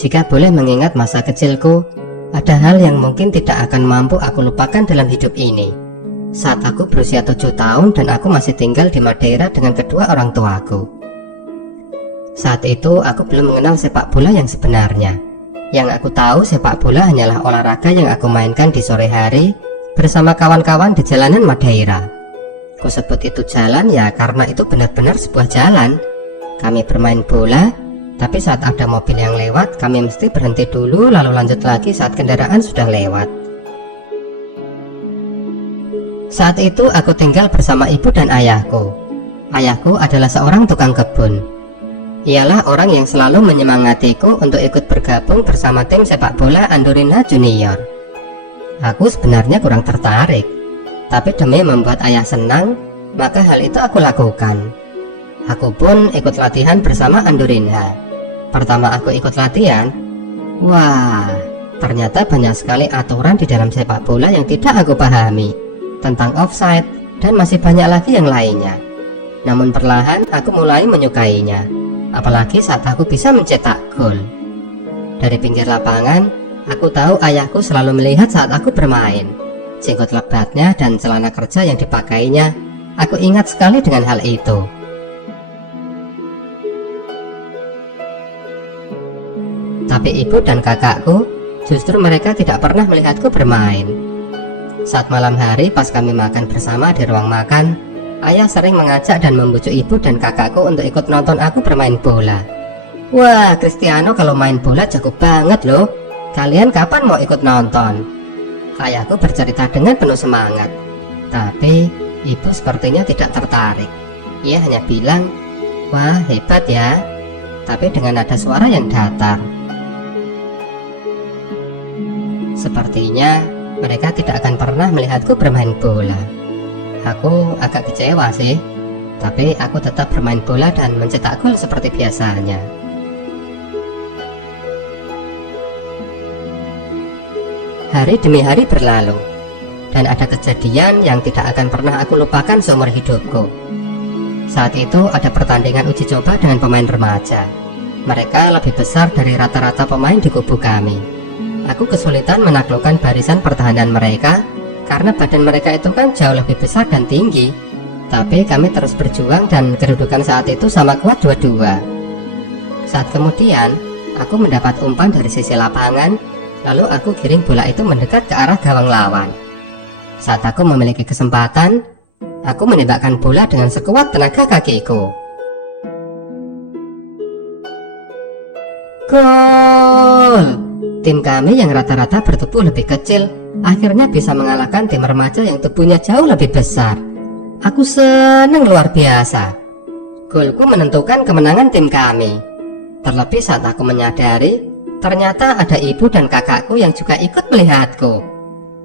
Jika boleh mengingat masa kecilku, ada hal yang mungkin tidak akan mampu aku lupakan dalam hidup ini. Saat aku berusia 7 tahun dan aku masih tinggal di Madeira dengan kedua orang tuaku. Saat itu aku belum mengenal sepak bola yang sebenarnya. Yang aku tahu sepak bola hanyalah olahraga yang aku mainkan di sore hari bersama kawan-kawan di jalanan Madeira. Ku sebut itu jalan ya karena itu benar-benar sebuah jalan. Kami bermain bola, tapi saat ada mobil yang lewat kami mesti berhenti dulu lalu lanjut lagi saat kendaraan sudah lewat. Saat itu aku tinggal bersama ibu dan ayahku. Ayahku adalah seorang tukang kebun. Ialah orang yang selalu menyemangatiku untuk ikut bergabung bersama tim sepak bola Andorina Junior. Aku sebenarnya kurang tertarik, tapi demi membuat ayah senang, maka hal itu aku lakukan. Aku pun ikut latihan bersama Andorina. Pertama aku ikut latihan, wah, ternyata banyak sekali aturan di dalam sepak bola yang tidak aku pahami, tentang offside dan masih banyak lagi yang lainnya. Namun perlahan aku mulai menyukainya, apalagi saat aku bisa mencetak gol. Dari pinggir lapangan, aku tahu ayahku selalu melihat saat aku bermain. Jenggot lebatnya dan celana kerja yang dipakainya, aku ingat sekali dengan hal itu. Tapi ibu dan kakakku, justru mereka tidak pernah melihatku bermain. Saat malam hari pas kami makan bersama di ruang makan, ayah sering mengajak dan membujuk ibu dan kakakku untuk ikut nonton aku bermain bola. Wah, Cristiano kalau main bola jago banget loh. Kalian kapan mau ikut nonton? Ayahku bercerita dengan penuh semangat. Tapi ibu sepertinya tidak tertarik. Ia hanya bilang, wah hebat ya, tapi dengan nada suara yang datar. Sepertinya mereka tidak akan pernah melihatku bermain bola. Aku agak kecewa sih, tapi aku tetap bermain bola dan mencetak gol seperti biasanya. Hari demi hari berlalu, dan ada kejadian yang tidak akan pernah aku lupakan seumur hidupku. Saat itu ada pertandingan uji coba dengan pemain remaja. Mereka lebih besar dari rata-rata pemain di kubu kami. Aku kesulitan menaklukkan barisan pertahanan mereka karena badan mereka itu kan jauh lebih besar dan tinggi. Tapi kami terus berjuang dan kedudukan saat itu sama kuat dua-dua. Saat kemudian aku mendapat umpan dari sisi lapangan, lalu aku giring bola itu mendekat ke arah gawang lawan. Saat aku memiliki kesempatan, aku menembakkan bola dengan sekuat tenaga kakiku. Gol! Tim kami yang rata-rata bertubuh lebih kecil akhirnya bisa mengalahkan tim remaja yang tubuhnya jauh lebih besar. Aku senang luar biasa. Golku menentukan kemenangan tim kami. Terlebih saat aku menyadari ternyata ada ibu dan kakakku yang juga ikut melihatku.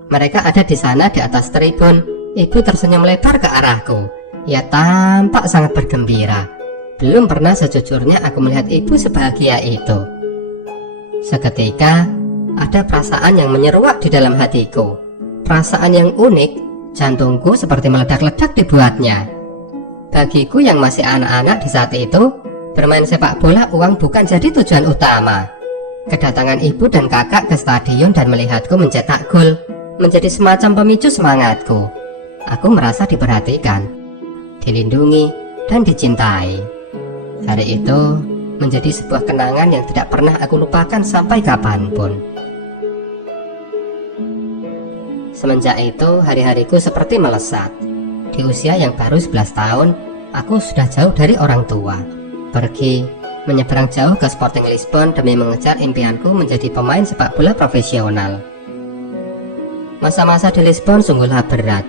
Mereka ada di sana di atas tribun. Ibu tersenyum lebar ke arahku. Ia tampak sangat bergembira. Belum pernah sejujurnya aku melihat ibu sebahagia itu. Seketika, ada perasaan yang menyeruak di dalam hatiku. Perasaan yang unik, jantungku seperti meledak-ledak dibuatnya. Bagiku yang masih anak-anak di saat itu, bermain sepak bola uang bukan jadi tujuan utama. Kedatangan ibu dan kakak ke stadion dan melihatku mencetak gol, menjadi semacam pemicu semangatku. Aku merasa diperhatikan, dilindungi, dan dicintai. Hari itu menjadi sebuah kenangan yang tidak pernah aku lupakan sampai kapanpun. Semenjak itu hari-hariku seperti melesat. Di usia yang baru 11 tahun, aku sudah jauh dari orang tua. Pergi, menyeberang jauh ke Sporting Lisbon demi mengejar impianku menjadi pemain sepak bola profesional. Masa-masa di Lisbon sungguhlah berat.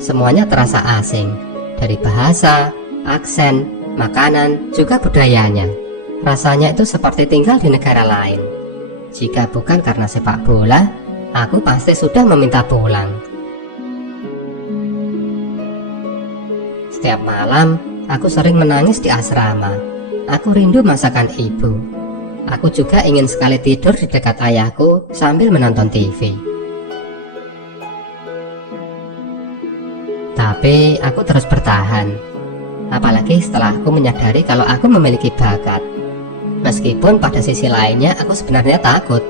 Semuanya terasa asing, dari bahasa, aksen, makanan, juga budayanya. Rasanya itu seperti tinggal di negara lain. Jika bukan karena sepak bola, aku pasti sudah meminta pulang. Setiap malam, aku sering menangis di asrama. Aku rindu masakan ibu. Aku juga ingin sekali tidur di dekat ayahku sambil menonton TV. Tapi aku terus bertahan. Apalagi setelah aku menyadari kalau aku memiliki bakat. Meskipun pada sisi lainnya aku sebenarnya takut,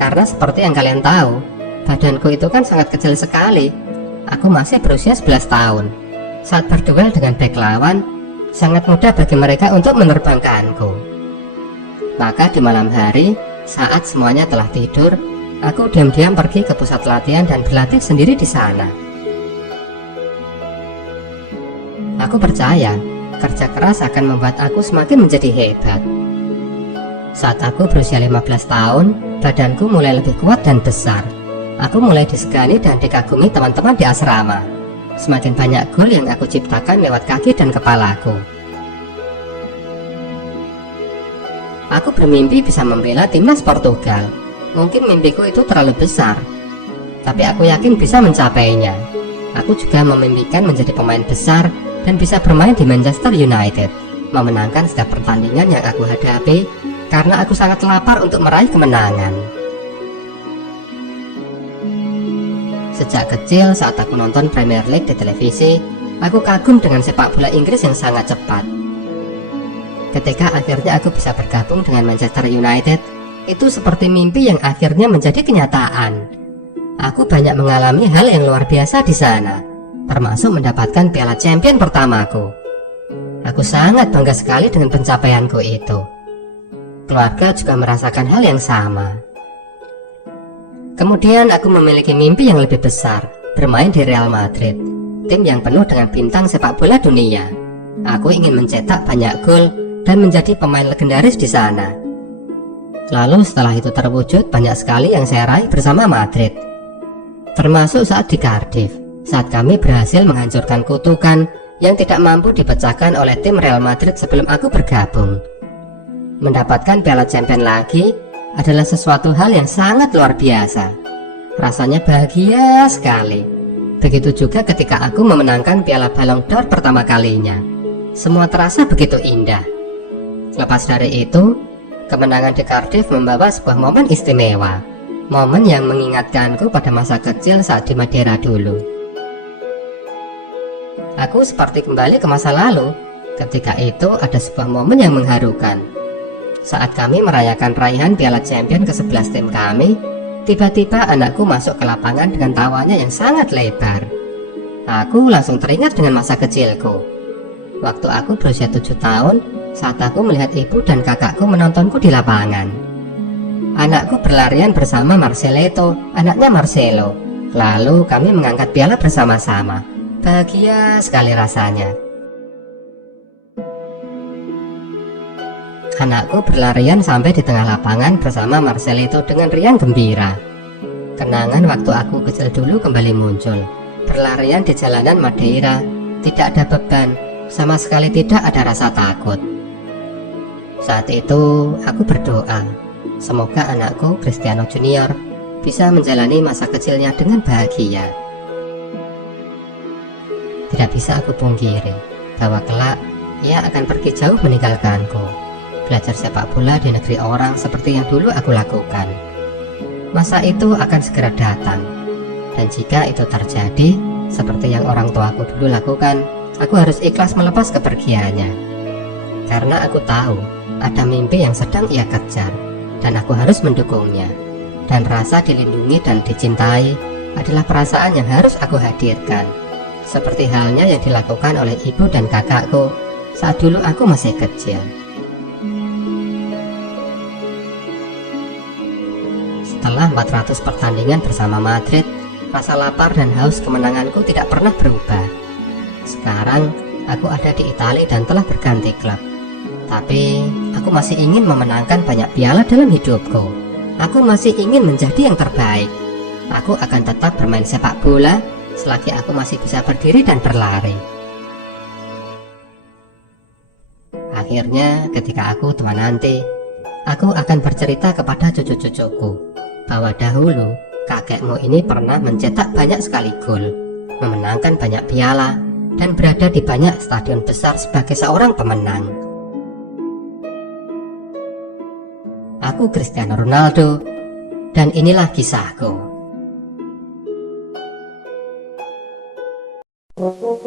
karena seperti yang kalian tahu, badanku itu kan sangat kecil sekali. Aku masih berusia 11 tahun. Saat berduel dengan bek lawan, sangat mudah bagi mereka untuk menerbangkanku. Maka di malam hari, saat semuanya telah tidur, aku diam-diam pergi ke pusat latihan dan berlatih sendiri di sana. Aku percaya, kerja keras akan membuat aku semakin menjadi hebat. Saat aku berusia 15 tahun, badanku mulai lebih kuat dan besar. Aku mulai disegani dan dikagumi teman-teman di asrama. Semakin banyak gol yang aku ciptakan lewat kaki dan kepalaku. Aku bermimpi bisa membela timnas Portugal. Mungkin mimpiku itu terlalu besar, tapi aku yakin bisa mencapainya. Aku juga memimpikan menjadi pemain besar dan bisa bermain di Manchester United, memenangkan setiap pertandingan yang aku hadapi, karena aku sangat lapar untuk meraih kemenangan. Sejak kecil saat aku nonton Premier League di televisi, aku kagum dengan sepak bola Inggris yang sangat cepat. Ketika akhirnya aku bisa bergabung dengan Manchester United, itu seperti mimpi yang akhirnya menjadi kenyataan. Aku banyak mengalami hal yang luar biasa di sana, termasuk mendapatkan Piala Champion pertamaku. Aku sangat bangga sekali dengan pencapaianku itu. Keluarga juga merasakan hal yang sama. Kemudian aku memiliki mimpi yang lebih besar, bermain di Real Madrid, tim yang penuh dengan bintang sepak bola dunia. Aku ingin mencetak banyak gol dan menjadi pemain legendaris di sana. Lalu setelah itu terwujud, banyak sekali yang saya raih bersama Madrid, termasuk saat di Cardiff, saat kami berhasil menghancurkan kutukan yang tidak mampu dipecahkan oleh tim Real Madrid sebelum aku bergabung. Mendapatkan Piala Champion lagi adalah sesuatu hal yang sangat luar biasa. Rasanya bahagia sekali. Begitu juga ketika aku memenangkan Piala Ballon d'Or pertama kalinya. Semua terasa begitu indah. Lepas dari itu, kemenangan di Cardiff membawa sebuah momen istimewa. Momen yang mengingatkanku pada masa kecil saat di Madeira dulu. Aku seperti kembali ke masa lalu. Ketika itu ada sebuah momen yang mengharukan. Saat kami merayakan raihan Piala Champion ke-11 tim kami, tiba-tiba anakku masuk ke lapangan dengan tawanya yang sangat lebar. Aku langsung teringat dengan masa kecilku. Waktu aku berusia 7 tahun, saat aku melihat ibu dan kakakku menontonku di lapangan. Anakku berlarian bersama Marceletto, anaknya Marcelo. Lalu kami mengangkat piala bersama-sama. Bahagia sekali rasanya. Anakku berlarian sampai di tengah lapangan bersama Marceletto dengan riang gembira. Kenangan waktu aku kecil dulu kembali muncul. Berlarian di jalanan Madeira, tidak ada beban, sama sekali tidak ada rasa takut. Saat itu aku berdoa, semoga anakku Cristiano Junior bisa menjalani masa kecilnya dengan bahagia. Tidak bisa aku pungkiri bahwa kelak ia akan pergi jauh meninggalkanku, belajar sepak bola di negeri orang seperti yang dulu aku lakukan. Masa itu akan segera datang, dan jika itu terjadi seperti yang orang tuaku dulu lakukan, aku harus ikhlas melepas kepergiannya. Karena aku tahu ada mimpi yang sedang ia kejar, dan aku harus mendukungnya. Dan rasa dilindungi dan dicintai adalah perasaan yang harus aku hadirkan, seperti halnya yang dilakukan oleh ibu dan kakakku saat dulu aku masih kecil. Setelah 400 pertandingan bersama Madrid, rasa lapar dan haus kemenanganku tidak pernah berubah. Sekarang aku ada di Italia dan telah berganti klub. Tapi aku masih ingin memenangkan banyak piala dalam hidupku. Aku masih ingin menjadi yang terbaik. Aku akan tetap bermain sepak bola selagi aku masih bisa berdiri dan berlari. Akhirnya ketika aku tua nanti, aku akan bercerita kepada cucu-cucuku bahwa dahulu kakekmu ini pernah mencetak banyak sekali gol, memenangkan banyak piala, dan berada di banyak stadion besar sebagai seorang pemenang. Aku Cristiano Ronaldo, dan inilah kisahku. Oh